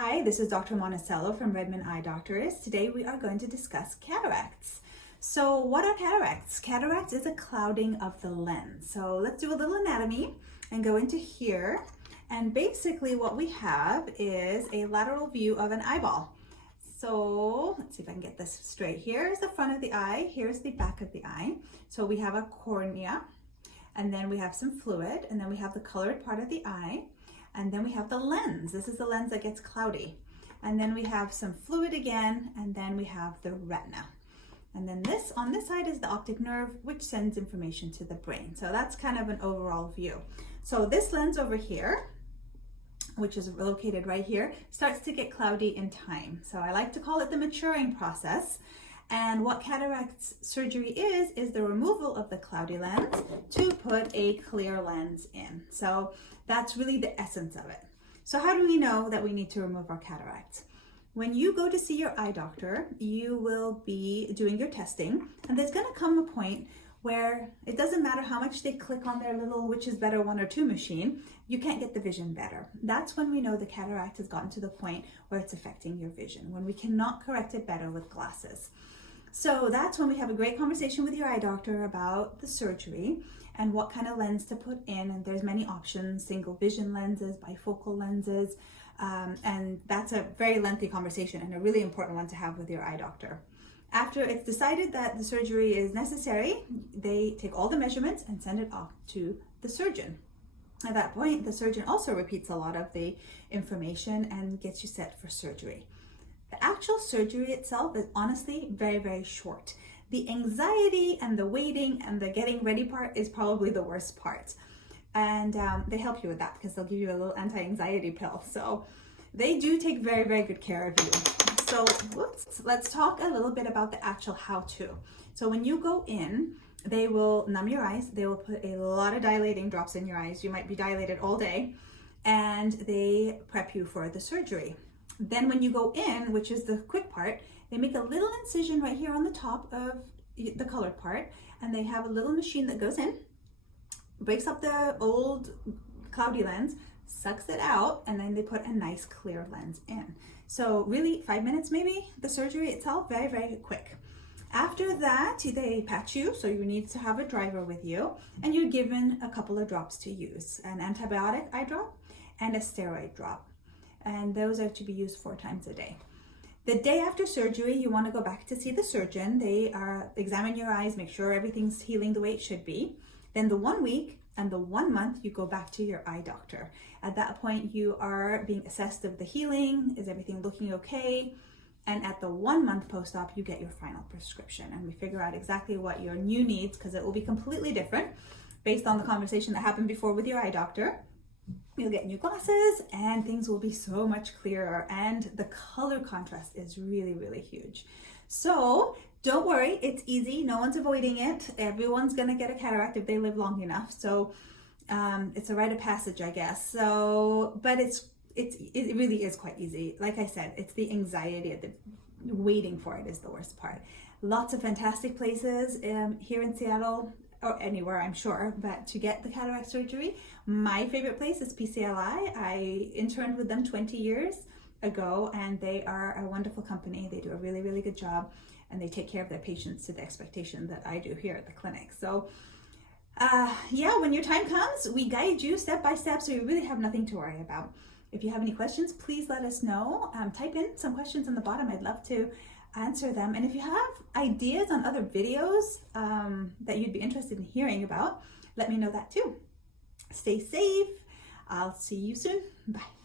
Hi, this is Dr. Monticello from Redmond Eye Doctors. Today we are going to discuss cataracts. So what are cataracts? Cataracts is a clouding of the lens. So let's do a little anatomy and go into here. And basically what we have is a lateral view of an eyeball. So let's see if I can get this straight. Here's the front of the eye, here's the back of the eye. So we have a cornea, and then we have some fluid, and then we have the colored part of the eye. And then we have the lens. This is the lens that gets cloudy. And then we have some fluid again, and then we have the retina. And then this, on this side, is the optic nerve, which sends information to the brain. So that's kind of an overall view. So this lens over here, which is located right here, starts to get cloudy in time. So I like to call it the maturing process. And what cataract surgery is the removal of the cloudy lens to put a clear lens in. So that's really the essence of it. So how do we know that we need to remove our cataracts? When you go to see your eye doctor, you will be doing your testing, and there's gonna come a point where it doesn't matter how much they click on their little which is better 1 or 2 machine, you can't get the vision better. That's when we know the cataract has gotten to the point where it's affecting your vision, when we cannot correct it better with glasses. So that's when we have a great conversation with your eye doctor about the surgery and what kind of lens to put in. And there's many options, single vision lenses, bifocal lenses, and that's a very lengthy conversation and a really important one to have with your eye doctor. After it's decided that the surgery is necessary, they take all the measurements and send it off to the surgeon. At that point, the surgeon also repeats a lot of the information and gets you set for surgery. The actual surgery itself is honestly very, very short. The anxiety and the waiting and the getting ready part is probably the worst part. And they help you with that because they'll give you a little anti-anxiety pill. So they do take very, very good care of you. So let's talk a little bit about the actual how-to. So when you go in, they will numb your eyes. They will put a lot of dilating drops in your eyes. You might be dilated all day, and they prep you for the surgery. Then when you go in, which is the quick part, they make a little incision right here on the top of the colored part, and they have a little machine that goes in, breaks up the old cloudy lens, sucks it out, and then they put a nice clear lens in. So really 5 minutes maybe, the surgery itself, very, very quick. After that, they patch you, so you need to have a driver with you, and you're given a couple of drops to use, an antibiotic eye drop and a steroid drop. And those are to be used 4 times a day. The day after surgery, you want to go back to see the surgeon. They examine your eyes, make sure everything's healing the way it should be. Then the 1 week and the 1 month, you go back to your eye doctor. At that point, you are being assessed of the healing. Is everything looking okay? And at the 1 month post-op, you get your final prescription. And we figure out exactly what your new needs, because it will be completely different based on the conversation that happened before with your eye doctor. You'll get new glasses and things will be so much clearer, and the color contrast is really, really huge. So don't worry, it's easy. No one's avoiding it. Everyone's gonna get a cataract if they live long enough. So it's a rite of passage, I guess. So, but it really is quite easy. Like I said, it's the anxiety of the waiting for it is the worst part. Lots of fantastic places here in Seattle, or anywhere I'm sure, but to get the cataract surgery, my favorite place is PCLI. I interned with them 20 years ago, and they are a wonderful company. They do a really, really good job, and they take care of their patients to the expectation that I do here at the clinic. So yeah, when your time comes, we guide you step by step, so you really have nothing to worry about. If you have any questions, please let us know. Type in some questions on the bottom. I'd love to answer them. And if you have ideas on other videos that you'd be interested in hearing about, let me know that too. Stay safe. I'll see you soon. Bye.